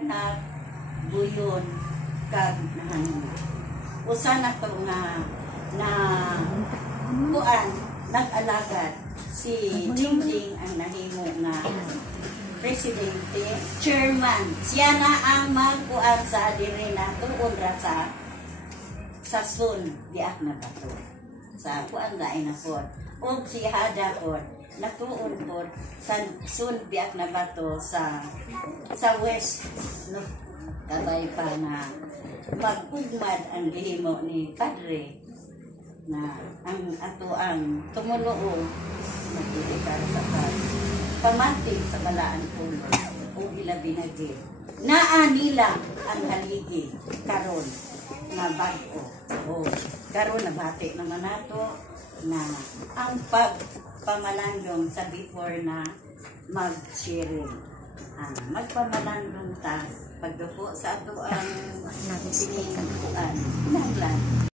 na buyon kag nahangin. Usa na to nga na kuan nag-alagad si Jingjing ang nahimo nga presidente, chairman. Siya na ang magkuan sa diri na tuon ra sa Sun diak na bato. Sa kuan lain na pod. Og si Hada pod natuon pod sa Sun diak na bato sa west no kabay pa na magugmad ang gihimo ni Padre na ang ato ang tumuluo magdidikar sa pamantig sa balaan pulo o ilabi na gid. Naa nila ang haligi karon na bago o karon na bati naman nato na ang pagpamalandong sa before na mag-sharing. Magpamalandong ta pagdupo sa ato ang pinikuan.